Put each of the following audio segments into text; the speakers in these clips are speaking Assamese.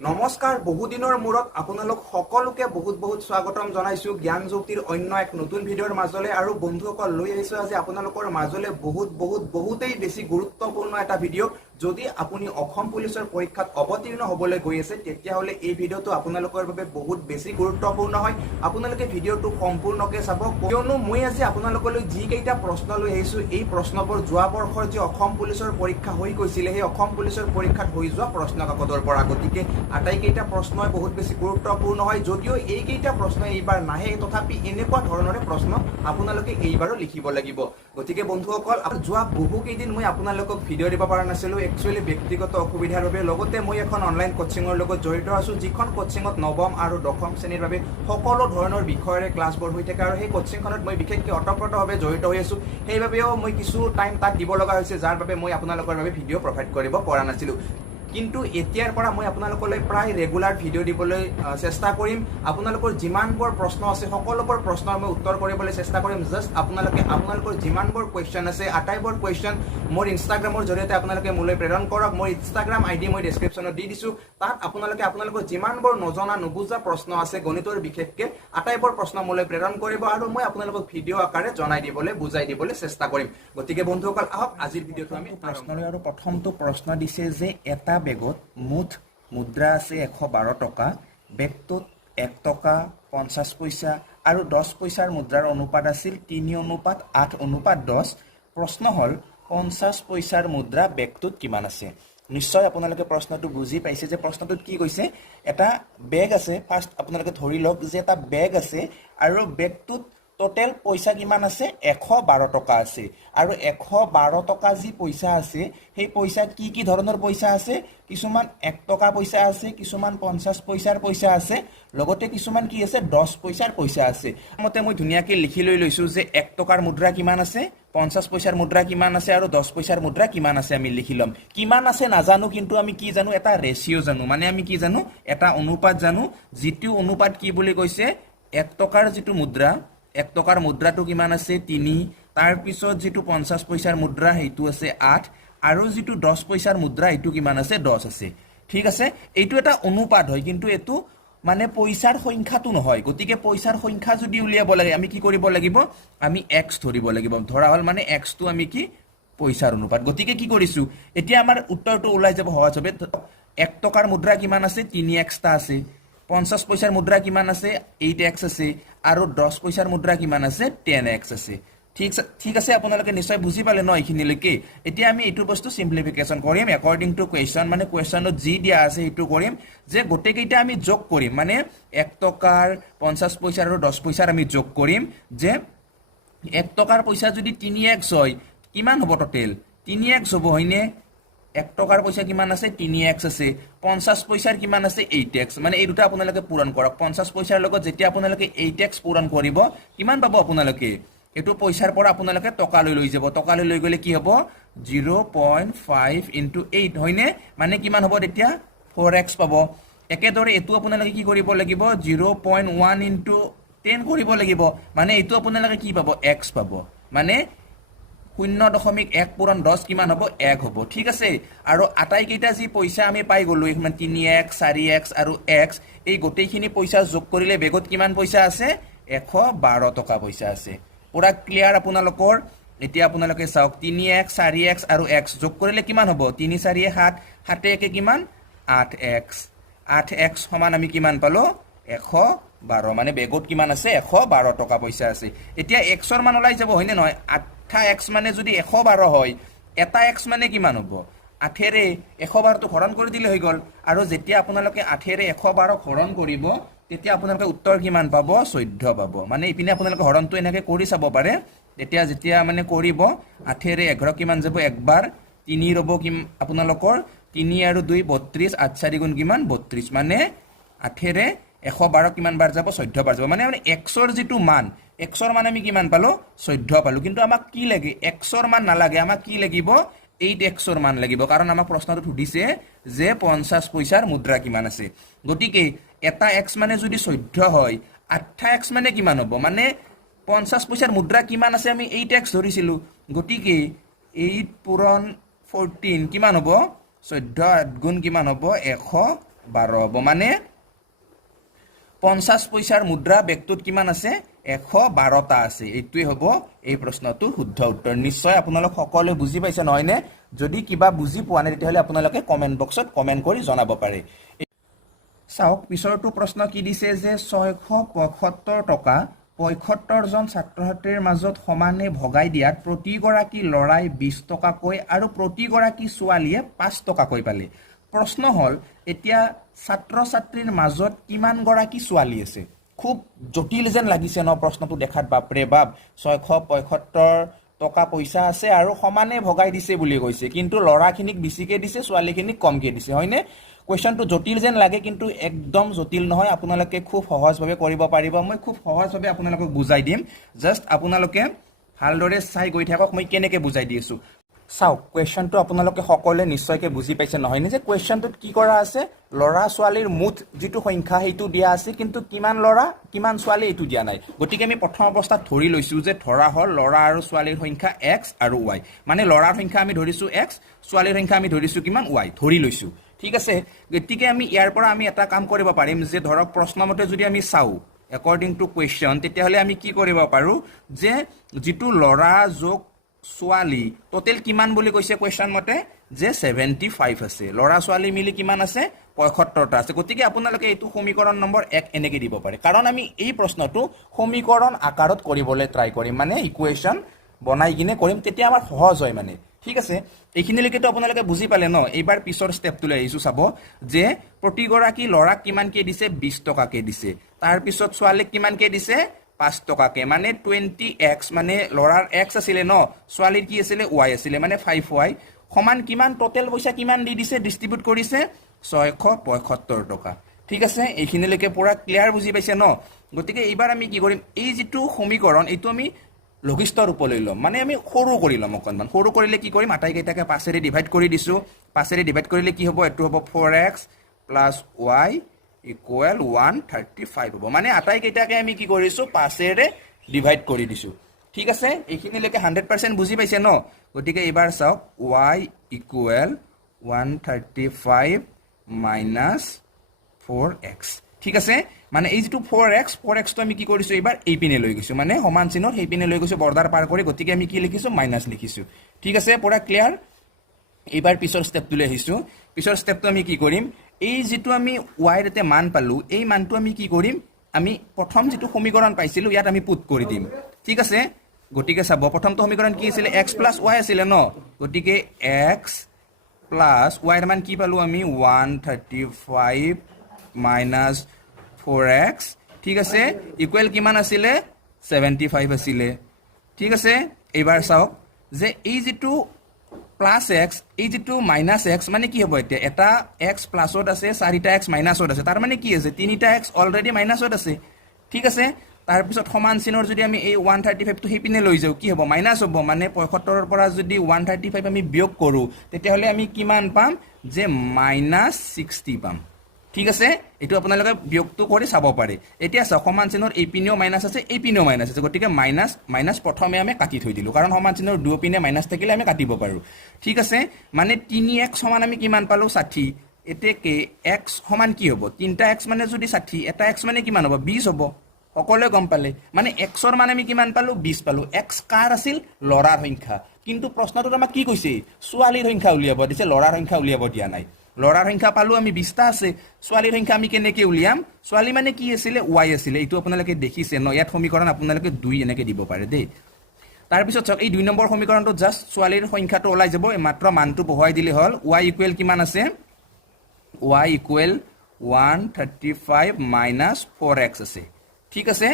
নমস্কাৰ বহুদিনৰ মূৰত আপোনালোক সকলোকে বহুত স্বাগতম জনাইছো জ্ঞান জ্যোতিৰ অন্য এক নতুন ভিডিঅ'ৰ মাজলৈ আৰু বন্ধুসকল লৈ আহিছো আজি আপোনালোকৰ মাজলৈ বহুতেই বেছি গুৰুত্বপূৰ্ণ এটা ভিডিঅ' যদি আপুনি অসম পুলিচৰ পৰীক্ষাত অৱতীৰ্ণ হ'বলৈ গৈ আছে তেতিয়াহ'লে এই ভিডিঅ'টো আপোনালোকৰ বাবে বহুত বেছি গুৰুত্বপূৰ্ণ হয় আপোনালোকে ভিডিঅ'টো সম্পূৰ্ণকৈ চাব কিয়নো মই আজি আপোনালোকলৈ যি কেইটা প্ৰশ্ন লৈ আহিছো এই প্ৰশ্নবোৰ যোৱা বৰ্ষৰ যে অসম পুলিচৰ পৰীক্ষা হৈ গৈছিলে সেই অসম পুলিচৰ পৰীক্ষাত হৈ যোৱা প্ৰশ্ন কাকতৰ পৰা গতিকে আটাইকেইটা প্ৰশ্নই বহুত বেছি গুৰুত্বপূৰ্ণ হয় যদিও এইকেইটা প্ৰশ্ন এইবাৰ নাহে তথাপি এনেকুৱা ধৰণৰে প্ৰশ্ন আপোনালোকে এইবাৰো লিখিব লাগিব গতিকে বন্ধুসকল যোৱা বহুকেইদিন মই আপোনালোকক ভিডিঅ' দিব পৰা নাছিলোঁ একচুৱেলি ব্যক্তিগত অসুবিধাৰ বাবে লগতে মই এখন অনলাইন কোচিঙৰ লগত জড়িত আছোঁ যিখন কোচিঙত নৱম আৰু দশম শ্ৰেণীৰ বাবে সকলো ধৰণৰ বিষয়ৰে ক্লাছবোৰ হৈ থাকে আৰু সেই কোচিংখনত মই বিশেষকৈ অতঃপ্ৰতভাৱে জড়িত হৈ আছোঁ সেইবাবেও মই কিছু টাইম তাত দিব লগা হৈছে যাৰ বাবে মই আপোনালোকৰ বাবে ভিডিঅ' প্ৰভাইড কৰিব পৰা নাছিলোঁ কিন্তু এতিয়াৰ পৰা মই আপোনালোকলৈ প্ৰায় ৰেগুলাৰ ভিডিঅ' দিবলৈ চেষ্টা কৰিম আপোনালোকৰ যিমানবোৰ প্ৰশ্ন আছে সকলোবোৰ প্ৰশ্নৰ মই উত্তৰ কৰিবলৈ চেষ্টা কৰিম জাষ্ট আপোনালোকৰ যিমানবোৰ কুৱেশ্যন আছে আটাইবোৰ কুৱেশ্যন মোৰ ইনষ্টাগ্ৰামৰ জৰিয়তে আপোনালোকে মোলৈ প্ৰেৰণ কৰক মোৰ ইনষ্টাগ্ৰাম আইডি মই ডেছক্ৰিপশ্যনত দি দিছোঁ তাত আপোনালোকৰ যিমানবোৰ নজনা নুবুজা প্ৰশ্ন আছে গণিতৰ বিশেষকৈ আটাইবোৰ প্ৰশ্ন মোলৈ প্ৰেৰণ কৰিব আৰু মই আপোনালোকক ভিডিঅ' আকাৰে জনাই দিবলৈ বুজাই দিবলৈ চেষ্টা কৰিম গতিকে বন্ধুসকল আহক আজিৰ ভিডিঅ'টো আমি প্ৰশ্নলৈ আৰু প্ৰথমটো প্ৰশ্ন দিছে যে এটা বেগত মুঠ মুদ্ৰা আছে 112 টকা বেগটোত 1 টকা 50 পইচা আৰু 10 পইচাৰ মুদ্ৰাৰ অনুপাত আছিল 3:8:10 প্ৰশ্ন হ'ল 50 পইচাৰ মুদ্ৰা বেগটোত কিমান আছে নিশ্চয় আপোনালোকে প্ৰশ্নটো বুজি পাইছে যে প্ৰশ্নটোত কি কৈছে এটা বেগ আছে ফাৰ্ষ্ট আপোনালোকে ধৰি লওক যে এটা বেগ আছে আৰু বেগটোত টোটেল পইচা কিমান আছে 112 টকা আছে আৰু 112 টকা যি পইচা আছে সেই পইচা কি ধৰণৰ পইচা আছে কিছুমান 1 টকা পইচা আছে কিছুমান 50 পইচাৰ পইচা আছে লগতে কিছুমান কি আছে 10 পইচাৰ পইচা আছে মতে মই ধুনীয়াকৈ লিখি লৈছো যে 1 টকাৰ মুদ্ৰা কিমান আছে 50 পইচাৰ মুদ্ৰা কিমান আছে আৰু 10 পইচাৰ মুদ্ৰা কিমান আছে আমি লিখি লম কিমান আছে নাজানো কিন্তু আমি কি জানো এটা ৰেচিও জানো মানে আমি কি জানো এটা অনুপাত জানো যিটো অনুপাত কি বুলি কৈছে 1 টকাৰ যিটো মুদ্ৰা 1 টকাৰ মুদ্ৰাটো কিমান আছে 3 তাৰ পিছত যেটো 50 পইচাৰ মুদ্ৰা হেতু আছে 8 আৰু যেটো 10 পইচাৰ মুদ্ৰা হেতু কিমান আছে 10 আছে ঠিক আছে এইটো এটা অনুপাত হয় কিন্তু এটো মানে পইচাৰ সংখ্যাটো নহয় গতিকে পইচাৰ সংখ্যা যদি উলিয়াব লাগে আমি কি কৰিব লাগিব আমি x ধৰিব লাগিব ধৰা হল মানে x টো আমি কি পইচাৰ অনুপাত গতিকে কি কৰিছো এতিয়া আমাৰ উত্তৰটো ওলাই যাব সহজ হবে 1 টকাৰ মুদ্ৰা কিমান আছে 3x টা আছে 50 পইচাৰ মুদ্ৰা কিমান আছে 8x আছে আৰু 10 পইচাৰ মুদ্ৰা কিমান আছে 10x আছে ঠিক আছে আপোনালোকে নিশ্চয় বুজি পালে ন এইখিনিলৈকে এতিয়া আমি এইটো বস্তু সিম্পলিফিকেশন কৰিম অ্যাকৰ্ডিং টু কোৱেশ্চন মানে কোৱেশ্চনত যি দিয়া আছে সেইটো কৰিম যে গোটেইকেইটা আমি যোগ কৰিম মানে 1 টকাৰ 50 পইচাৰ আৰু 10 পইচাৰ আমি যোগ কৰিম যে 1 টকাৰ পইচা যদি 3x হয় কিমান হ'ব টোটেল 3x হ'ব হয়নে 1 টকাৰ পইচা কিমান আছে 3x আছে 50 পইচাৰ কিমান আছে 8x মানে এই দুটা আপোনালোকে পূৰণ কৰক 50 পইচাৰ লগত যেতিয়া আপোনালোকে 8x পূৰণ কৰিব কিমান পাব আপোনালোকে এটো পইচাৰ পৰা আপোনালোকে টকা লৈ যাব টকা লৈ গলে কি হ'ব 0.5 * 8 হয়নে মানে কিমান হ'ব তেতিয়া 4x পাব একেদৰে এটো আপোনালোকে কি কৰিব লাগিব 0.1 * 10 কৰিব লাগিব মানে এটো আপোনালোকে কি পাব x পাব মানে 0.1 পূৰণ 10 কিমান হ'ব 1 হ'ব ঠিক আছে আৰু আটাইকেইটা যি পইচা আমি পাই গলো মানে 3x 4x আৰু x এই গোটেইখিনি পইচা যোগ কৰিলে বেগত কিমান পইচা আছে 112 টকা পইচা আছে পুৰা ক্লিয়াৰ আপোনালোকৰ এতিয়া আপোনালোকে চাওক 3x 4x আৰু x যোগ কৰিলে কিমান হ'ব 3 4 7 7 1 কিমান 8x সমান আমি কিমান পালো 112 মানে বেগত কিমান আছে 112 টকা পইচা আছে এতিয়া x ৰ মান ওলাই যাব হয়নে নহয় 8x মানে যদি 112 হয় এটা x মানে কিমান হ'ব 8 ৰে 112 টো হৰণ কৰি দিলে হৈ গল আৰু যেতিয়া আপোনালোকে 8 ৰে 112 হৰণ কৰিব তেতিয়া আপোনালোকে উত্তৰ কিমান পাব 14 পাব মানে ইপিনে আপোনালোকে হৰণটো এনেকৈ কৰি চাব পাৰে যেতিয়া মানে কৰিব 8 ৰে 11 কিমান যাব একবাৰ 3 ৰব কি আপোনালোকৰ 3 আৰু 2 32 8 4 গুণ কিমান 32 মানে 8 ৰে 112 কিমান বাৰ যাব 14 বাৰ যাব মানে x ৰ যেটো মান x ৰ মান আমি কিমান পালো 14 পালো কিন্তু আমাক কি লাগে x ৰ মান নালাগে আমাক কি লাগিব 8x ৰ মান লাগিব কাৰণ আমাক প্ৰশ্নটো সুধিছে যে 50 পইচাৰ মুদ্ৰা কিমান আছে গতিকে এটা x মানে যদি 14 হয় 8x মানে কিমান হ'ব মানে 50 পইচাৰ মুদ্ৰা কিমান আছে আমি 8x ধৰিছিলো গতিকে 8 পূৰণ 14 কিমান হ'ব 14 গুণ কিমান হ'ব 12 হ'ব মানে 50 পইচাৰ মুদ্ৰা বেগটোত কিমান আছে 112টা আছে এইটোৱে হ'ব এই প্ৰশ্নটোৰ শুদ্ধ উত্তৰ নিশ্চয় আপোনালোক সকলোৱে বুজি পাইছে নহয় নে যদি কিবা বুজি পোৱা নাই তেতিয়াহলে আপোনালোকে কমেন্ট বক্সত কমেন্ট কৰি জনাব পাৰে চাওক পিছৰটো প্ৰশ্ন কি দিছে যে 675 টকা 75 জন ছাত্ৰ-ছাত্ৰীৰ মাজত সমানে ভগাই দিয়াত প্ৰতিগৰাকী লৰাই 20 টকাকৈ আৰু প্ৰতিগৰাকী ছোৱালীয়ে 5 টকাকৈ পালে প্ৰশ্ন হল এতিয়া ছাত্ৰ-ছাত্ৰীৰ মাজত কিমান গৰাকী ছোৱালী আছে খুব জটিল যেন লাগিছে ন প্ৰশ্নটো দেখাত বাপৰে বাপ 675 টকা পইচা আছে আৰু সমানে ভগাই দিছে বুলি কৈছে কিন্তু লৰাখিনিক বেছিকে দিছে ছোৱালীখিনিক কমকে দিছে হয়নে কোৱেশ্চনটো জটিল যেন লাগে কিন্তু একদম জটিল নহয় আপোনালোকে খুব সহজভাৱে কৰিব পাৰিব মই খুব সহজভাৱে আপোনালোকক বুজাই দিম জাস্ট আপোনালোকে ভালদৰে চাই গৈ থাকক মই কেনেকৈ বুজাই দিছো চাওক কোৱেশ্চনটো আপোনালোকে সকলোৱে নিশ্চয়কৈ বুজি পাইছে নহয় নে যে কোৱেশ্চনটোত কি কৰা আছে লৰা ছোৱালীৰ মুঠ যিটো সংখ্যা সেইটো দিয়া আছে কিন্তু কিমান লৰা কিমান ছোৱালী এইটো দিয়া নাই গতিকে আমি প্ৰথম অৱস্থাত ধৰি লৈছো যে ধৰা হল লৰা আৰু ছোৱালীৰ সংখ্যা x আৰু y মানে লৰাৰ সংখ্যা আমি ধৰিছো x ছোৱালীৰ সংখ্যা আমি ধৰিছো কিমান y ধৰি লৈছো ঠিক আছে গতিকে আমি ইয়াৰ পৰা আমি এটা কাম কৰিব পাৰিম যে ধৰক প্ৰশ্নমতে যদি আমি চাও according to question তেতিয়াহলে আমি কি কৰিব পাৰো যে যিটো লৰা যোগ ছোৱালী টোটেল কিমান বুলি কৈছে কোৱেশ্চন মতে যে 75 আছে লৰা ছোৱালী মিলি কিমান আছে 75টা আছে গতিকে আপোনালোকে এইটো সমীকৰণ নম্বৰ 1 এনেকৈ দিব পাৰে কাৰণ আমি এই প্ৰশ্নটো সমীকৰণ আকাৰত কৰিবলৈ ট্ৰাই কৰিম মানে ইকুৱেশ্যন বনাই কিনে কৰিম তেতিয়া আমাৰ সহজ হয় মানে ঠিক আছে এইখিনিলৈকে তো আপোনালোকে বুজি পালে ন এইবাৰ পিছৰ ষ্টেপটো লৈ আহিছো চাব যে প্ৰতিগৰাকী লৰাক কিমানকৈ দিছে 20 টকাকৈ দিছে তাৰ পিছত ছোৱালীক কিমানকৈ দিছে 5 টকাকৈ মানে 20x মানে লৰাৰ x আছিলে ন ছোৱালীৰ কি আছিলে y আছিলে মানে 5y সমান কিমান টোটেল পইচা কিমান দি দিছে ডিস্ট্ৰিবিউট কৰিছে 675 টকা ঠিক আছে এইখিনিলৈকে পুৰা ক্লিয়াৰ বুজি পাইছে ন গতিকে এইবাৰ আমি কি কৰিম এই যিটো সমীকৰণ এইটো আমি লঘিষ্ঠ ৰূপলৈ ল'ম মানে আমি সৰু কৰি ল'ম অকণমান সৰু কৰিলে কি কৰিম আটাইকেইটাকে 5 ৰে ডিভাইড কৰি দিছো 5 ৰে ডিভাইড কৰিলে কি হ'ব এটো হ'ব 4x + y ইকুৱেল 135 হ'ব মানে আটাইকেইটাকে আমি কি কৰিছো 5 ৰে ডিভাইড কৰি দিছো ঠিক আছে এইখিনিলৈকে 100% বুজি পাইছে ন গতিকে এবাৰ চাওক y ইকুৱেল 135 - 4x ঠিক আছে মানে এই যেটো 4x তো আমি কি কৰিছো এবাৰ এই পিনে লৈ গৈছো মানে সমান চিনৰ সেই পিনে লৈ গৈছো বৰ্ডাৰ পাৰ কৰি গতিকে আমি কি লিখিছো মাইনাস লিখিছো ঠিক আছে পুৰা ক্লিয়াৰ এবাৰ পিছৰ ষ্টেপটো লৈ আহিছো পিছৰ ষ্টেপটো আমি কি কৰিম এই যেটো আমি y ৰেতে মান পালো এই মানটো আমি কি কৰিম আমি প্ৰথম যেটো সমীকৰণ পাইছিলো ইয়াত আমি পুট কৰি দিম ঠিক আছে গতিকে চাব প্ৰথমটো সমীকৰণ কি আছিল x + y আছিল ন গতিকে x + y ৰ মান কি পালো আমি 135 - 4x ঠিক আছে ইকুৱেল কিমান আছিলে 75 আছিলে ঠিক আছে এবাৰ চাওক যে এই যেটো +x এই যেটো -x মানে কি হ'ব এতিয়া এটা x প্লাসত আছে 4টা x মাইনাসত আছে তাৰ মানে কি আছে 3টা x অলৰেডি মাইনাসত আছে ঠিক আছে তাৰ পিছত সমান চিনৰ যদি আমি এই 135 টো হেপিনে লৈ যাও কি হ'ব মাইনাস হ'ব মানে 75 ৰ পৰা যদি 135 আমি বিয়োগ কৰো তেতিয়াহলে আমি কিমান পাম যে -60 পাম ঠিক আছে এটো আপোনালোকে বিয়োগটো কৰি চাব পাৰে এতিয়া সমান চিনৰ এই পিনেও মাইনাস আছে এই পিনেও মাইনাস আছে গতিকে মাইনাস মাইনাস প্ৰথমে আমি কাটি থৈ দিলো কাৰণ সমান চিনৰ দুও পিনে মাইনাস থাকিলে আমি কাটিব পাৰো ঠিক আছে মানে 3x সমান আমি কিমান পালো 60 এতেকে x সমান কি হ'ব 3টা x মানে যদি 60 এটা x মানে কিমান হ'ব 20 হ'ব সকলোৱে গম পালে মানে x ৰ মান আমি কিমান পালো 20 পালো x কাৰ আছিল লৰাৰ সংখ্যা কিন্তু প্ৰশ্নটোত আমাক কি কৈছে ছোৱালীৰ সংখ্যা উলিয়াব দিছে লৰাৰ সংখ্যা উলিয়াব দিয়া নাই লৰাৰ সংখ্যা পালো আমি 20টা আছে ছোৱালীৰ সংখ্যা আমি কেনেকৈ উলিয়াম ছোৱালী মানে কি আছিল y আছিল এইটো আপোনালোকে দেখিছে ন ইয়াত সমীকৰণ আপোনালোকে 2 এনেকৈ দিব পাৰে দেই তাৰ পিছত চাওক এই 2 নম্বৰ সমীকৰণটো জাস্ট ছোৱালীৰ সংখ্যাটো ওলাই যাব মাত্ৰ মানটো বহাই দিলে হল y ইকুৱেল কিমান আছে y ইকুৱেল 135 - 4x আছে ঠিক আছে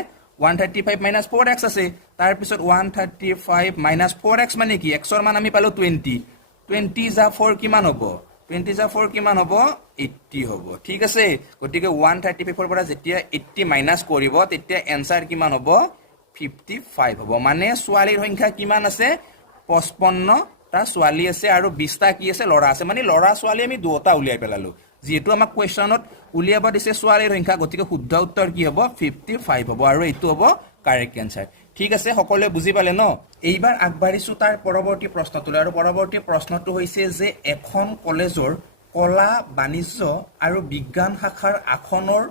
135 - 4x আছে তাৰ পিছত 135 - 4x মানে কি x ৰ মান আমি পালো 20 যা 4 কিমান হ'ব 20 যা 4 কিমান হ'ব 80 হ'ব ঠিক আছে গতিকে 135 ৰ পৰা যেতিয়া 80 মাইনাস কৰিব তেতিয়া এনসাৰ কিমান হ'ব 55 হ'ব মানে ছোৱালীৰ সংখ্যা কিমান আছে 55 টা ছোৱালী আছে আৰু 20টা কি আছে লৰা আছে মানে লৰা ছোৱালী আমি দুটা উলিয়াই পেলালো যেহেতু আমাক কোৱেশ্চনত উলিয়াব দিছে ছোৱালীৰ সংখ্যা গতিকে শুদ্ধ উত্তৰ কি হ'ব 55 হ'ব আৰু এইটো হ'ব কাৰেক্ট এনসাৰ ঠিক আছে সকলোৱে বুজি পালে ন এইবাৰ আগবাঢ়িছো তাৰ পৰৱৰ্তী প্ৰশ্নটোলৈ আৰু পৰৱৰ্তী প্ৰশ্নটো হৈছে যে এখন কলেজৰ কলা বাণিজ্য আৰু বিজ্ঞান শাখাৰ আসনৰ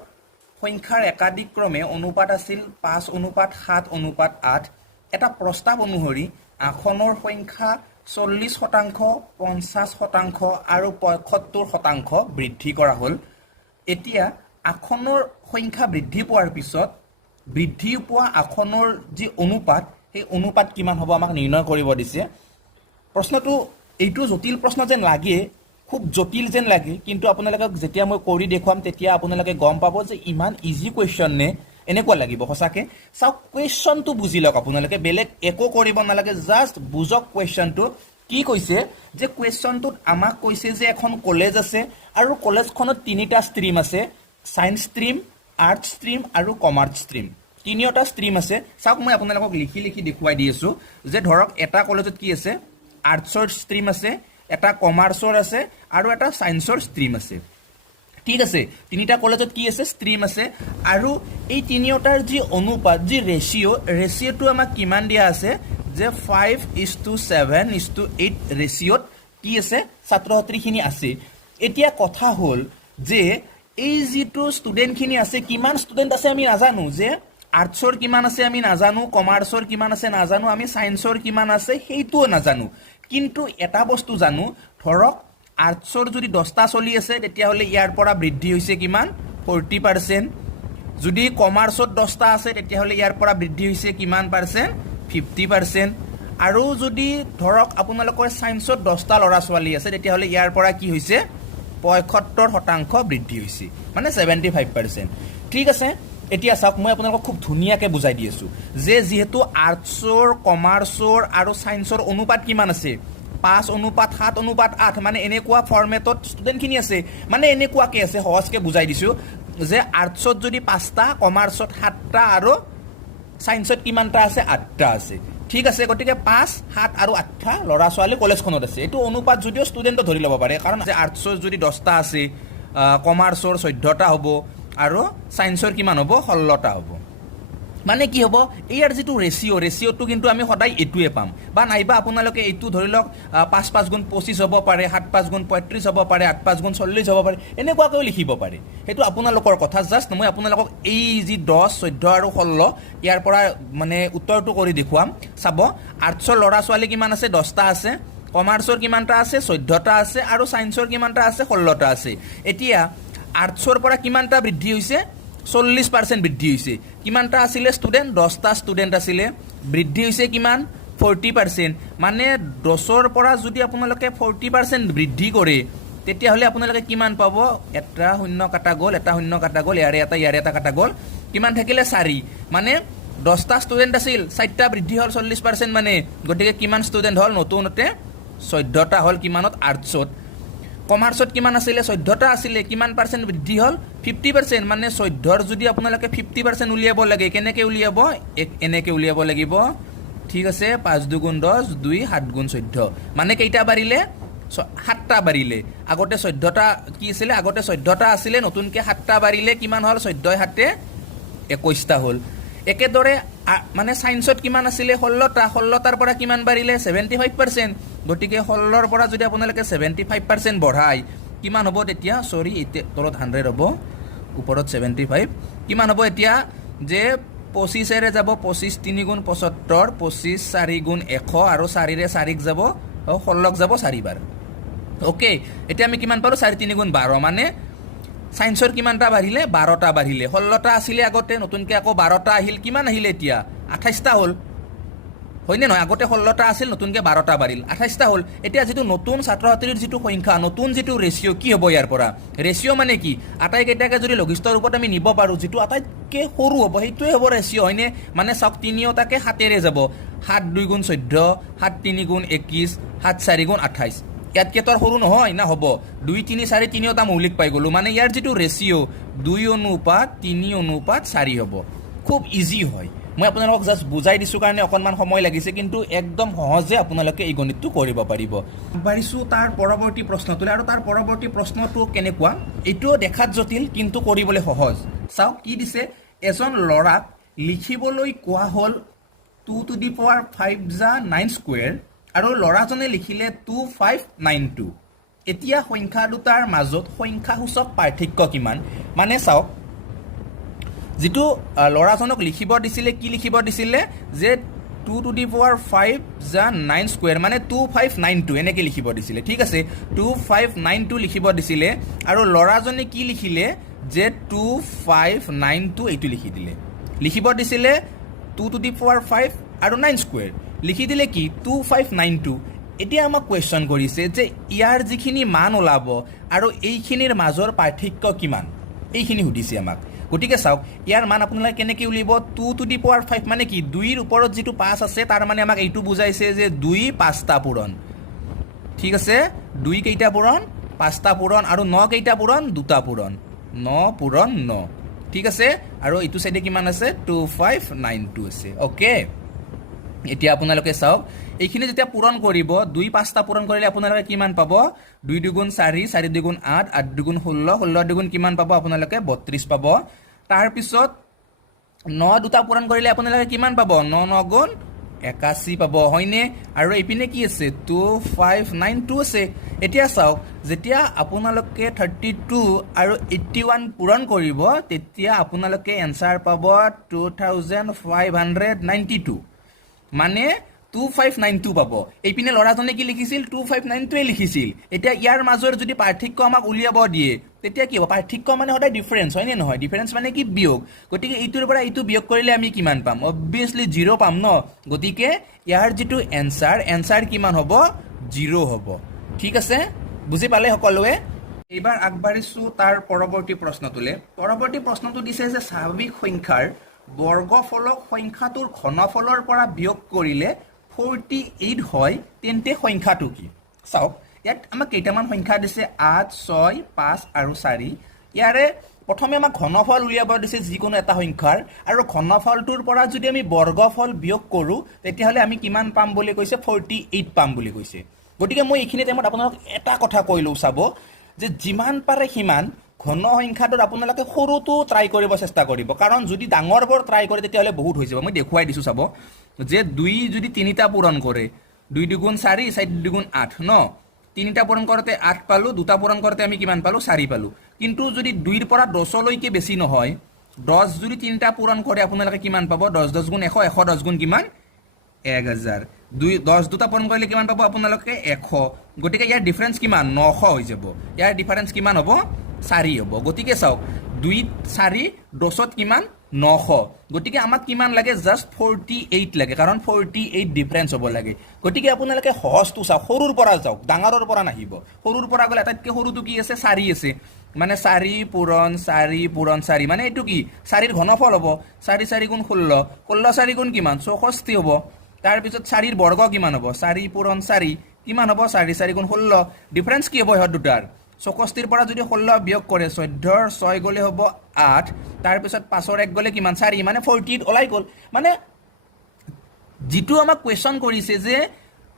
সংখ্যাৰ একাধিক ক্ৰমে অনুপাত আছিল 5:7:8 এটা প্ৰস্তাৱ অনুসৰি আসনৰ সংখ্যা 40%, 50% আৰু 75% বৃদ্ধি কৰা হ'ল এতিয়া আসনৰ সংখ্যা বৃদ্ধি পোৱাৰ পিছত বৃদ্ধি পোৱা আসনৰ যি অনুপাত সেই অনুপাত কিমান হ'ব আমাক নিৰ্ণয় কৰিব দিছে প্ৰশ্নটো এইটো জটিল প্ৰশ্ন যেন লাগে খুব জটিল যেন লাগে কিন্তু আপোনালোকক যেতিয়া মই কৰি দেখুৱাম তেতিয়া আপোনালোকে গম পাব যে ইমান ইজি কোৱেশ্চন নে এনেকুৱা লাগিব সঁচাকে চাওক কোৱেশ্চনটো বুজি লওক আপোনালোকে বেলেগ একো কৰিব নালাগে জাষ্ট বুজক কোৱেশ্চনটো কি কৈছে যে কোৱেশ্চনটোত আমাক কৈছে যে এখন কলেজ আছে আৰু কলেজখনত তিনিটা ষ্ট্ৰীম আছে সায়েন্স ষ্ট্ৰীম আৰ্টছ ষ্ট্ৰীম আৰু কমাৰ্চ ষ্ট্ৰীম তিনিটা ষ্ট্ৰীম আছে চাওক মই আপোনালোকক লিখি দেখুৱাই দি আছো যে ধৰক এটা কলেজত কি আছে আৰ্টছৰ ষ্ট্ৰীম আছে এটা কমাৰ্চৰ আছে আৰু এটা সায়েন্সৰ ষ্ট্ৰীম আছে ঠিক আছে তিনিটা কলেজত কি আছে ষ্ট্ৰীম আছে আৰু এই তিনিটাৰ যি অনুপাত যি ৰেচিঅ'টো আমাক কিমান দিয়া আছে যে 5:7:8 ৰেচিঅ'ত কি আছে ছাত্ৰ ছাত্ৰীখিনি আছে এতিয়া কথা হ'ল যে এই যিটো ষ্টুডেণ্টখিনি আছে কিমান ষ্টুডেণ্ট আছে আমি নাজানো যে আৰ্টছৰ কিমান আছে আমি নাজানো কমাৰ্চৰ কিমান আছে নাজানো আমি সায়েন্সৰ কিমান আছে সেইটোও নাজানো কিন্তু এটা বস্তু জানো ধৰক আৰ্টছৰ যদি 10টা চলি আছে তেতিয়াহ'লে ইয়াৰ পৰা বৃদ্ধি হৈছে কিমান 40% যদি কমাৰ্চত 10টা আছে তেতিয়াহ'লে ইয়াৰ পৰা বৃদ্ধি হৈছে কিমান পাৰ্চেণ্ট 50% আৰু যদি ধৰক আপোনালোকৰ সায়েন্সত 10টা ল'ৰা ছোৱালী আছে তেতিয়াহ'লে ইয়াৰ পৰা কি হৈছে 75% বৃদ্ধি হৈছে মানে 75% ঠিক আছে এতিয়া চাওক মই আপোনালোকক খুব ধুনীয়াকৈ বুজাই দি আছো যে যিহেতু আৰ্টছৰ কমাৰ্চৰ আৰু সায়েন্সৰ অনুপাত কিমান আছে 5:7:8 মানে এনেকুৱা ফৰ্মেটত ষ্টুডেণ্টখিনি আছে মানে এনেকুৱাকৈ আছে সহজকৈ বুজাই দিছোঁ যে আৰ্টছত যদি 5টা কমাৰ্চত 7টা আৰু সায়েন্সত কিমানটা আছে 8টা আছে ঠিক আছে গতিকে 5, 7 আৰু 8টা ল'ৰা ছোৱালী কলেজখনত আছে এইটো অনুপাত যদিও ষ্টুডেণ্টে ধৰি ল'ব পাৰে কাৰণ যে আৰ্টছৰ যদি 10টা আছে কমাৰ্চৰ 14টা হ'ব আৰু সায়েন্সৰ কিমান হ'ব 16টা হ'ব মানে কি হ'ব ইয়াৰ যিটো ৰেচিঅ'টো কিন্তু আমি সদায় এইটোৱে পাম বা নাইবা আপোনালোকে এইটো ধৰি লওক 5:5:25 হ'ব পাৰে 7:5:35 হ'ব পাৰে 8:5:40 হ'ব পাৰে এনেকুৱাকৈ লিখিব পাৰে সেইটো আপোনালোকৰ কথা জাষ্ট মই আপোনালোকক এই যি 10, 14 আৰু 16 ইয়াৰ পৰা মানে উত্তৰটো কৰি দেখুৱাম চাব আৰ্টছৰ ল'ৰা ছোৱালী কিমান আছে 10টা আছে কমাৰ্চৰ কিমানটা আছে 14টা আছে আৰু সায়েন্সৰ কিমানটা আছে 16টা আছে এতিয়া আৰ্টছৰ পৰা কিমানটা বৃদ্ধি হৈছে 40% বৃদ্ধি হৈছে কিমানটা আছিলে ষ্টুডেণ্ট 10টা ষ্টুডেণ্ট আছিলে বৃদ্ধি হৈছে কিমান 40% মানে 10ৰ পৰা যদি আপোনালোকে 40% বৃদ্ধি কৰে তেতিয়াহ'লে আপোনালোকে কিমান পাব এটা শূন্য কাটা গ'ল ইয়াৰে এটা কাটা গ'ল কিমান থাকিলে 4 মানে 10টা ষ্টুডেণ্ট আছিল 4টা বৃদ্ধি হ'ল 40% মানে গতিকে কিমান ষ্টুডেণ্ট হ'ল নতুনতে 14টা হ'ল কিমানত আৰ্টছত কমাৰ্চত কিমান আছিলে 14টা আছিলে কিমান পাৰ্চেণ্ট বৃদ্ধি হ'ল 50% মানে 14ৰ যদি আপোনালোকে 50% উলিয়াব লাগে কেনেকৈ উলিয়াব এনেকৈ উলিয়াব লাগিব ঠিক আছে 5×2 = 10 2 7×14 মানে কেইটা বাঢ়িলে 7টা বাঢ়িলে আগতে 14টা কি আছিলে আগতে 14টা আছিলে নতুনকৈ 7টা বাঢ়িলে কিমান হ'ল 14 7 21টা হ'ল একেদৰে মানে সায়েন্সত কিমান আছিলে 16টাৰ পৰা কিমান বাঢ়িলে 75% গতিকে 16ৰ পৰা যদি আপোনালোকে 75% বঢ়ায় কিমান হ'ব তেতিয়া সৰি তলত 100 হ'ব ওপৰত 75 কিমান হ'ব এতিয়া যে 25 যাব 25 3 × 75 25 4 × 100 আৰু 4ৰে 4ক যাব 16ক যাব 4 বাৰ ওকে এতিয়া আমি কিমান পালো 4 3 × 12 মানে সায়েন্সৰ কিমানটা বাঢ়িলে 12টা বাঢ়িলে 16টা আছিলে আগতে নতুনকৈ আকৌ 12টা আহিল কিমান আহিলে এতিয়া 28টা হ'ল হয়নে নহয় আগতে 16টা আছিল নতুনকৈ 12টা বাঢ়িল 28টা হ'ল এতিয়া যিটো নতুন ছাত্ৰ ছাত্ৰীৰ যিটো সংখ্যা নতুন যিটো ৰেচিঅ' কি হ'ব ইয়াৰ পৰা ৰেচিঅ' মানে কি আটাইকেইটাকে যদি লঘিষ্ঠ ৰূপত আমি নিব পাৰোঁ যিটো আটাইতকৈ সৰু হ'ব সেইটোৱে হ'ব ৰেচিঅ' হয়নে মানে চাওক তিনিওটাকে 7ৰে যাব 7 2 × 14 7 3 × 21 7 4 × 28 ইয়াতকৈ তো সৰু নহয় না হ'ব 2 3 4 তিনিওটা মৌলিক পাই গ'লোঁ মানে ইয়াৰ যিটো ৰেচিঅ' 2:3:4 হ'ব খুব ইজি হয় মই আপোনালোকক জাষ্ট বুজাই দিছোঁ কাৰণে অকণমান সময় লাগিছে কিন্তু একদম সহজে আপোনালোকে এই গণিতটো কৰিব পাৰিব আগবাঢ়িছোঁ তাৰ পৰৱৰ্তী প্ৰশ্নটোলৈ আৰু তাৰ পৰৱৰ্তী প্ৰশ্নটো কেনেকুৱা এইটোও দেখাত জটিল কিন্তু কৰিবলৈ সহজ চাওক কি দিছে এজন ল'ৰাক লিখিবলৈ কোৱা হ'ল 2⁵ 9² আৰু ল'ৰাজনে লিখিলে 2592 এতিয়া সংখ্যা দুটাৰ মাজত সংখ্যাসূচক পাৰ্থক্য কিমান মানে চাওক যেটো লৰাজনক লিখিব দিছিলে কি লিখিব দিছিলে যে 2 to the power 5 যা 9 স্কয়াৰ মানে 2592 এনেকৈ লিখিব দিছিলে ঠিক আছে 2592 লিখিব দিছিলে আৰু লৰাজনে কি লিখিলে যে 2592 এইটো লিখি দিলে লিখিব দিছিলে 2 to the power 5 আৰু 9 স্কয়াৰ লিখি দিলে কি 2592 এতিয়া আমাক কোৱেশ্চন কৰিছে যে ইয়াৰ যিখিনি মান ওলাব আৰু এইখিনিৰ মাজৰ পাৰ্থক্য কিমান এইখিনি সুধিছে আমাক গতিকে চাওক ইয়াৰ মান আপোনালোকে কেনেকৈ উলিয়াব 2 to the power 5 মানে কি 2 ৰ ওপৰত যেটো 5 আছে তাৰ মানে আমাক এইটো বুজাইছে যে 2 5টা পূৰণ ঠিক আছে 2 কেইটা পূৰণ 5টা পূৰণ আৰু 9 কেইটা পূৰণ 2টা পূৰণ 9 পূৰণ 9 ঠিক আছে আৰু এইটো সাইডে কিমান আছে 2592 আছে ওকে এতিয়া আপোনালোকে চাওক এইখিনি যেতিয়া পূৰণ কৰিব 2 5টা পূৰণ কৰিলে আপোনালোকে কিমান পাব 2 দুগুণ 4 4 দুগুণ 8 8 দুগুণ 16 16 দুগুণ কিমান পাব আপোনালোকে 32 পাব তাৰ পিছত 9 দুটা পূৰণ কৰিলে আপোনালোকে কিমান পাব 9 9 গুণ 81 পাব হয়নে আৰু এইপিনে কি আছে 2592 আছে এতিয়া চাওক যেতিয়া আপোনালোকে 32 আৰু 81 পূৰণ কৰিব তেতিয়া আপোনালোকে এনসাৰ পাব 2592 মানে 2592 পাব এইপিনে লৰাজনে কি লিখিছিল 2592 লিখিছিল এতিয়া ইয়াৰ মাজৰ যদি পাৰ্থক্য আমাক উলিয়াব দিয়ে তেতিয়া কি হ'ব পাৰ্থক্য মানে হদাই ডিফাৰেন্স হয় নে নহয় ডিফাৰেন্স মানে কি বিয়োগ গতিকে এইটোৰ পৰা এইটো বিয়োগ কৰিলে আমি কিমান পাম অবভিয়াসলি 0 পাম ন গতিকে ইয়াৰ যেটো এনসাৰ কিমান হ'ব 0 হ'ব ঠিক আছে বুজি পালে সকলোৱে এইবাৰ আগবাঢ়িছো তাৰ পৰৱৰ্তী প্ৰশ্নটোলে পৰৱৰ্তী প্ৰশ্নটো দিছে যে স্বাভাৱিক সংখ্যাৰ বৰ্গফলক সংখ্যাটোৰ ঘনফলৰ পৰা বিয়োগ কৰিলে 48 হয় তেন্তে সংখ্যাটো কি চাওক ইয়াত আমাক কেইটামান সংখ্যা দিছে 8 6 5 আৰু 4 ইয়াৰে প্ৰথমে আমাক ঘনফল উলিয়াব দিছে যিকোনো এটা সংখ্যাৰ আৰু ঘনফলটোৰ পৰা যদি আমি বৰ্গফল বিয়োগ কৰো তেতিয়াহলে আমি কিমান পাম বুলি কৈছে 48 পাম বুলি কৈছে গতিকে মই এইখিনি টাইমত আপোনাক এটা কথা কৈলো চাব যে যিমান পাৰে সিমান ঘন সংখ্যাটোৰ আপোনালোকে সৰুটো ট্ৰাই কৰিব চেষ্টা কৰিব কাৰণ যদি ডাঙৰ বৰ ট্ৰাই কৰে তেতিয়াহলে বহুত হৈ যাব মই দেখুৱাই দিছো চাব যে 2 যদি 3টা পূৰণ কৰে 2 দুগুণ 4 4 দুগুণ 8 ন 3টা পূৰণ কৰতে 8 পালো 2টা পূৰণ কৰতে আমি কিমান পালো 4 পালো কিন্তু যদি 2 ৰ পৰা 10 লৈকে বেছি নহয় 10 যদি 3টা পূৰণ কৰে আপোনালোকে কিমান পাব 10 10 গুণ 100 100 10 গুণ কিমান 1000 10 দুটা পূৰণ কৰিলে কিমান পাব আপোনালোকে 100 গতিকে ইয়াৰ ডিফাৰেন্স কিমান 900 হৈ যাব ইয়াৰ ডিফাৰেন্স কিমান হ'ব 4 হ'ব গতিকে চাওক 2 4 10ত কিমান 900 গতিকে আমাক কিমান লাগে জাস্ট 48 লাগে কাৰণ 48 ডিফাৰেন্স হ'ব লাগে গতিকে আপোনালোকে সহজটো চাওক সৰুৰ পৰা যাওক ডাঙৰৰ পৰা নাহিব সৰুৰ পৰা গলে আটাইতকৈ সৰুটো কি আছে 4 আছে মানে 4 পূৰণ 4 মানে এইটো কি 4 ৰ ঘনফল হ'ব 4 4 গুণ 16 16 4 গুণ কিমান 64 হ'ব তাৰ পিছত 4 ৰ বৰ্গ কিমান হ'ব 4 পূৰণ 4 কিমান হ'ব 4 4 গুণ 16 ডিফাৰেন্স কি হ'ব ইহত দুটাৰ 64 পৰা যদি 16 বিয়োগ কৰে 14 ৰ 6 গলে হ'ব 8 তাৰ পিছত 5 ৰ 1 গলে কিমান 4 মানে 48 ওলাই গল মানে যেটো আমাক কোৱেশ্চন কৰিছে যে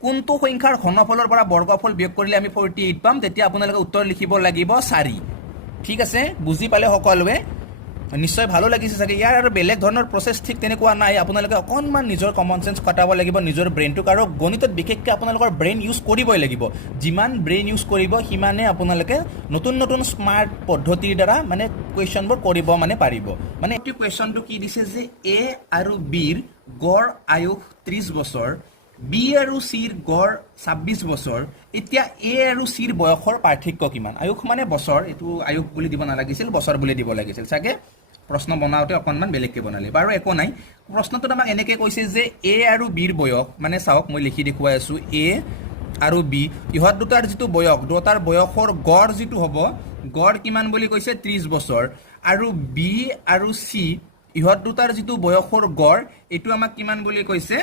কোনটো সংখ্যাৰ ঘনফলৰ পৰা বৰ্গফল বিয়োগ কৰিলে আমি 48 পাম তেতিয়া আপোনালোকে উত্তৰ লিখিব লাগিব 4 ঠিক আছে বুজি পালে সকলোৱে নিশ্চয় ভালো লাগিছে চাগে ইয়াৰ আৰু বেলেগ ধৰণৰ প্ৰসেস ঠিক তেনেকুৱা নাই আপোনালোকে অকনমান নিজৰ কমন সেন্স খটাব লাগিব নিজৰ ব্ৰেইনটো আৰু গণিতত বিশেষকৈ আপোনালোকৰ ব্ৰেইন ইউজ কৰিবই লাগিব যিমান ব্ৰেইন ইউজ কৰিব সিমানে আপোনালোকে নতুন নতুন স্মাৰ্ট পদ্ধতিৰ দ্বাৰা মানে কোৱেশ্চনবোৰ কৰিব মানে পাৰিব মানে এই কোৱেশ্চনটো কি দিছে যে এ আৰু বি ৰ গড় আয়ুস 30 বছৰ বি আৰু সি ৰ গড় 26 বছৰ এতিয়া এ আৰু সি ৰ বয়সৰ পাৰ্থক্য কিমান আয়ুস মানে বছৰ এটো আয়ুস বুলি দিব নালাগিছিল বছৰ বুলি দিব লাগিছিল সাকে প্ৰশ্ন বনাওতে অকনমান বেলেগকে বনালে বাৰু একো নাই প্ৰশ্নটোত আমাক এনেকৈ কৈছে যে এ আৰু বি ৰ বয়স মানে চাওক মই লিখি দেখুৱাই আছো এ আৰু বি ইহত দুটাৰ যেটো বয়স দুটাৰ বয়সৰ গড় যেটো হ'ব গড় কিমান বুলি কৈছে 30 বছৰ আৰু বি আৰু সি ইহত দুটাৰ যেটো বয়সৰ গড় এটো আমাক কিমান বুলি কৈছে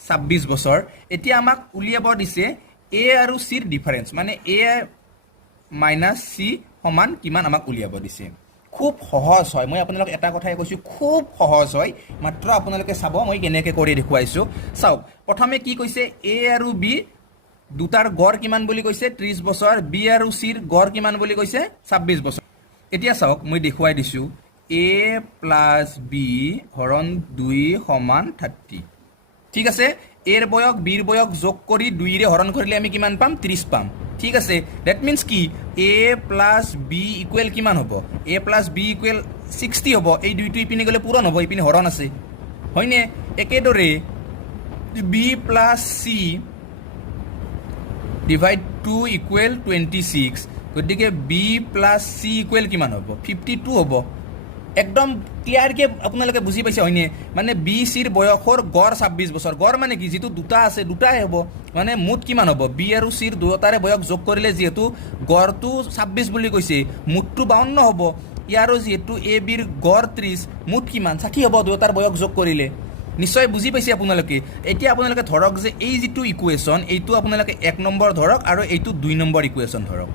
26 বছৰ এতিয়া আমাক উলিয়াব দিছে এ আৰু সি ৰ ডিফাৰেন্স মানে এ মাইনাস সি সমান কিমান আমাক উলিয়াব দিছে খুব সহজ হয় মই আপোনালোক এটা কথাই কৈছো খুব সহজ হয় মাত্ৰ আপোনালোকে চাব মই কেনেকৈ কৰি দেখুৱাইছো চাওক প্ৰথমে কি কৈছে এ আৰু বি দুটাৰ গড় কিমান বুলি কৈছে 30 বছৰ বি আৰু সি ৰ গড় কিমান বুলি কৈছে 26 বছৰ এতিয়া চাওক মই দেখুৱাই দিছো a + b হৰণ 2 সমান 30 ঠিক আছে এৰ বয়স বিৰ বয়স যোগ কৰি 2 ৰে হৰণ কৰিলে আমি কিমান পাম 30 পাম ঠিক আছে ডেট মিনছ কি a প্লাছ বি ইকুৱেল কিমান হ'ব a প্লাছ বি ইকুৱেল 60 হ'ব এই দুইটো ইপিনে গ'লে পূৰণ হ'ব ইপিনে হৰণ আছে হয়নে একেদৰে B plus C divide 2 equal 26 গতিকে বি প্লাছ চি ইকুৱেল কিমান হ'ব 52 হ'ব একদম ক্লিয়াৰকে আপোনালোকে বুজি পাইছে হয়নে মানে বি চিৰ বয়সৰ গড় 26 বছৰ গড় মানে কি যেটো দুটা আছে দুটাই হ'ব মানে মুঠ কিমান হ'ব বি আৰু চিৰ দুটাৰে বয়স যোগ কৰিলে যেহেতু গড়টো 26 বুলি কৈছে মুঠটো 52 হ'ব ইয়াৰো যেহেতু এ বিৰ গড় 30 মুঠ কিমান 60 হ'ব দুটাৰ বয়স যোগ কৰিলে নিশ্চয় বুজি পাইছে আপোনালোকে এতিয়া আপোনালোকে ধৰক যে এই যেটো ইকুৱেশ্যন এইটো আপোনালোকে 1 নম্বৰ ধৰক আৰু এইটো 2 নম্বৰ ইকুৱেশ্যন ধৰক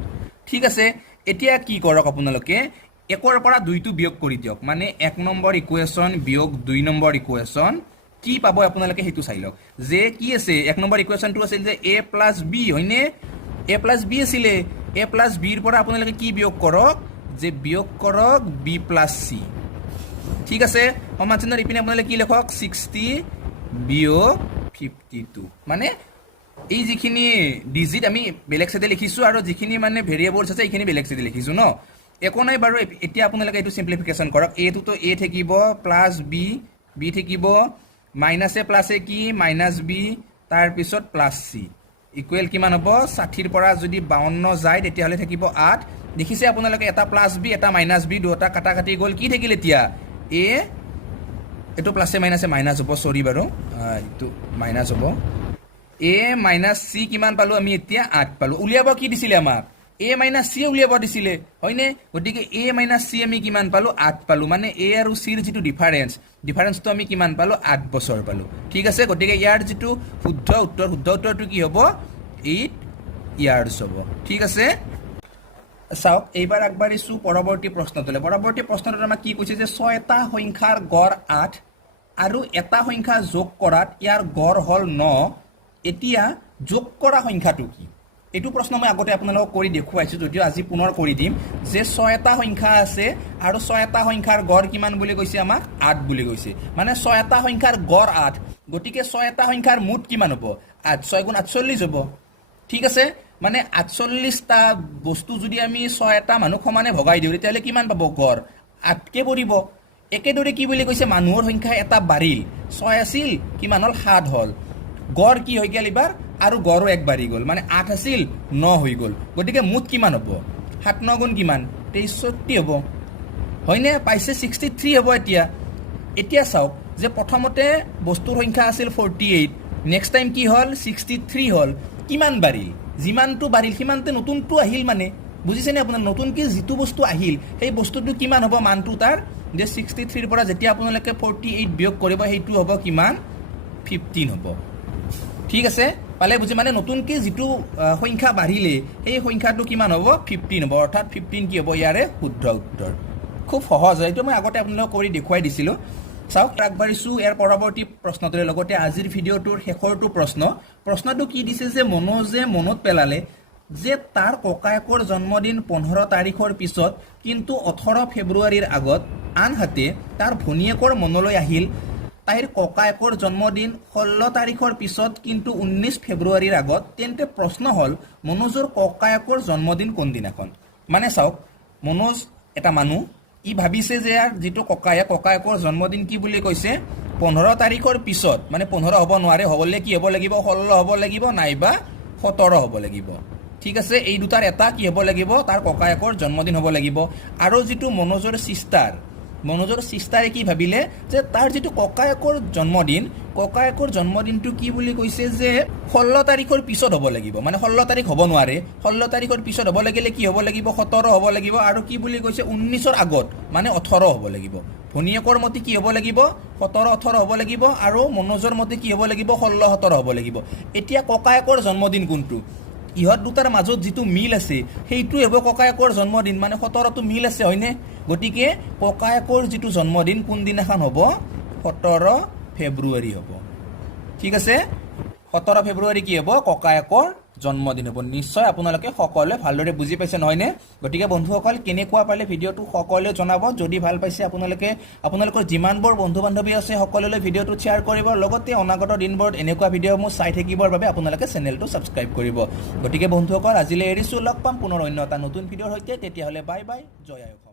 ঠিক আছে এতিয়া কি কৰক আপোনালোকে একৰ পৰা দুইটো বিয়োগ কৰি দিয়ক মানে 1 নম্বৰ ইকুৱেশ্যন বিয়োগ 2 নম্বৰ ইকুৱেশ্যন কি পাব আপোনালোকে হেতু চাই লওক যে কি আছে 1 নম্বৰ ইকুৱেশ্যনটো আছিল যে a + b হয়নে a + b আছিল a + b ৰ পৰা আপোনালোকে কি বিয়োগ কৰক যে বিয়োগ কৰক b + c ঠিক আছে সমান্তৰাল ইপিনে আপোনালোকে কি লিখক 60 বিয়োগ 52 মানে এই যিখিনি ডিজিট আমি বেলেগ সাইডে লিখিছো আৰু যিখিনি মানে ভেৰিয়েবলছ আছে এইখিনি বেলেগ সাইডে লিখিছো ন একো নাই বাৰু এতিয়া আপোনালোকে এইটো সিম্পলিফিকেশন কৰক a টো তো a থাকিব প্লাস b থাকিব মাইনাস a প্লাস a কি মাইনাস b তাৰ পিছত প্লাস c ইকুৱেল কিমান হ'ব 60 ৰ পৰা যদি 52 যায় তেতিয়া হলে থাকিব 8 দেখিছে আপোনালোকে এটা প্লাস b এটা মাইনাস b দুটা কাটা কাটি গল কি থাকিল এতিয়া a এটো plus a minus a minus হ'ব সৰি বাৰু এটো মাইনাস হ'ব a মাইনাস c কিমান পালো আমি এতিয়া 8 পালো উলিয়াব কি দিছিলে আমাক a মাইনাস c উলিয়াব দিছিলে হয়নে গতিকে a মাইনাস c আমি কিমান পালো 8 পালো মানে a আৰু c ৰ যেটো ডিফাৰেন্সটো আমি কিমান পালো 8 বছৰ পালো ঠিক আছে গতিকে ইয়াৰ যেটো শুদ্ধ উত্তৰটো কি হ'ব 8 ইয়াৰ্স হ'ব ঠিক আছে চাওক এইবাৰ আগবাঢ়িছো পৰৱৰ্তী প্ৰশ্নটোলে পৰৱৰ্তী প্ৰশ্নটোত আমাক কি কৈছে যে 6টা সংখ্যাৰ গড় 8 আৰু এটা সংখ্যা যোগ কৰাত ইয়াৰ গড় হল 9 এতিয়া যোগ কৰা সংখ্যাটো কি এটো প্ৰশ্ন মই আগতে আপোনালোকক কৰি দেখুৱাইছো যদিও আজি পুনৰ কৰি দিম যে 6টা সংখ্যা আছে আৰু 6টা সংখ্যাৰ গড় কিমান বুলি কৈছে আমাক 8 বুলি কৈছে মানে 6টা সংখ্যাৰ গড় 8 গটিকে 6টা সংখ্যাৰ মুঠ কিমান হ'ব 8 6 গুণ 48 হ'ব ঠিক আছে মানে 48টা বস্তু যদি আমি 6টা মানুহ সমানে ভগাই দিও তেতিয়ালে কিমান পাব গড় 8 কে পৰিব একেদৰে কি বুলি কৈছে মানুহৰ সংখ্যা এটা বাঢ়িল 6 আছিল কিমান হল 7 হল গড় কি হৈ গেল এবাৰ আৰু গড় এক বাঢ়ি গল মানে 8 আছিল 9 হৈ গল গটিকে মুঠ কিমান হ'ব 7 9 গুণ কিমান 63 হ'ব হয়নে পাইছে 63 হ'ব এতিয়া চাওক যে প্ৰথমতে বস্তুৰ সংখ্যা আছিল 48 নেক্সট টাইম কি হল 63 হল কিমান বাঢ়িল যিমানটো বাঢ়িল সিমানতে নতুনটো আহিল মানে বুজিছেনে আপোনাৰ নতুন কি যেটো বস্তু আহিল সেই বস্তুটো কিমান হ'ব মানটো তাৰ যে 63 ৰ পৰা যেতিয়া আপোনালোকে 48 বিয়োগ কৰিব হেতু হ'ব কিমান 15 হ'ব ঠিক আছে পালে বুজি মানে নতুন কি যেটো সংখ্যা বাঢ়িলে এই সংখ্যাটো কিমান হ'ব 15 হ'ব অৰ্থাৎ 15 কি হ'ব ইয়াৰে শুদ্ধ উত্তৰ খুব সহজ হয় এটো মই আগতে আপোনালোকক কৰি দেখুৱাই দিছিলো চাওক আগবাঢ়িছো ইয়াৰ পৰৱৰ্তী প্ৰশ্নটোৰ লগতে আজিৰ ভিডিওটোৰ শেষৰটো প্ৰশ্নটো কি দিছে যে মনোজে মনত পেলালে যে তাৰ ককায়েকৰ জন্মদিন 15 তাৰিখৰ পিছত কিন্তু 18 ফেব্ৰুৱাৰীৰ আগত আনহাতে তাৰ ভনিয়েকৰ মনলৈ আহিল তাইৰ ককায়েকৰ জন্মদিন 16 তাৰিখৰ পিছত কিন্তু 19 ফেব্ৰুৱাৰীৰ আগত তেন্তে প্ৰশ্ন হল মনোজৰ ককায়েকৰ জন্মদিন কোন দিনাখন মানে চাওক মনোজ এটা মানুহ ই ভাবিছে যে ইয়াৰ যেটো ককায়েকৰ জন্মদিন কি বুলি কৈছে 15 তাৰিখৰ পিছত মানে 15 হ'ব নোৱাৰে হ'বলে কি হ'ব লাগিব 16 হ'ব লাগিব নাইবা 17 হ'ব লাগিব ঠিক আছে এই দুটাৰ এটা কি হ'ব লাগিব তাৰ ককায়েকৰ জন্মদিন হ'ব লাগিব আৰু যেটো মনোজৰ সিস্টাৰে কি ভাবিলে যে তাৰ যেটো ককায়েকৰ জন্মদিনটো কি বুলি কৈছে যে 16 তাৰিখৰ পিছত হ'ব লাগিব মানে 16 তাৰিখ হ'ব নোৱাৰে 16 তাৰিখৰ পিছত হ'ব লাগিলে কি হ'ব লাগিব 17 হ'ব লাগিব আৰু কি বুলি কৈছে 19ৰ আগত মানে 18 হ'ব লাগিব ভনিয়েকৰ মতে কি হ'ব লাগিব 17 18 হ'ব লাগিব আৰু মনোজৰ মতে কি হ'ব লাগিব 16 17 হ'ব লাগিব এতিয়া ককায়েকৰ জন্মদিন কোনটো ইহত দুটাৰ মাজত যেটো মিল আছে হেইটো হ'ব ককায়েকৰ জন্মদিন মানে 17 টো মিল আছে হয়নে গটিকে ককায়েকৰ যেটো জন্মদিন কোন দিনাখন হ'ব 17 ফেব্ৰুৱাৰী হ'ব ঠিক আছে 17 ফেব্ৰুৱাৰী কি হ'ব ককায়েকৰ জন্মদিন হ'ব নিশ্চয় আপোনালোকে সকলোৱে ভালদৰে বুজি পাইছে নহয়নে গতিকে বন্ধুসকল কেনেকুৱা পালে ভিডিঅ'টো সকলোৱে জনাব যদি ভাল পাইছে আপোনালোকৰ যিমানবোৰ বন্ধু বান্ধৱী আছে সকলোলৈ ভিডিঅ'টো শ্বেয়াৰ কৰিব লগতে অনাগত দিনবোৰত এনেকুৱা ভিডিঅ'সমূহ চাই থাকিবৰ বাবে আপোনালোকে চেনেলটো ছাবস্ক্ৰাইব কৰিব গতিকে বন্ধুসকল আজিলৈ এৰিছোঁ লগ পাম পুনৰ অন্য এটা নতুন ভিডিঅ'ৰ সৈতে তেতিয়াহ'লে বাই বাই জয় আই অসম